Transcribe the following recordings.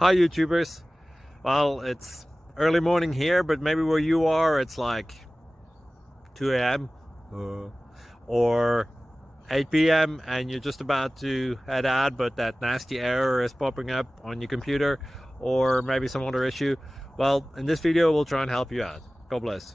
Hi YouTubers. Well, it's early morning here, but maybe where you are it's like 2 a.m. Or 8 p.m. and you're just about to head out, but that nasty error is popping up on your computer, or maybe some other issue. Well, in this video we'll try and help you out. God bless.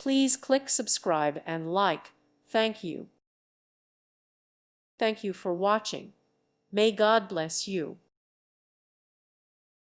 Please click subscribe and like. Thank you. Thank you for watching. May God bless you.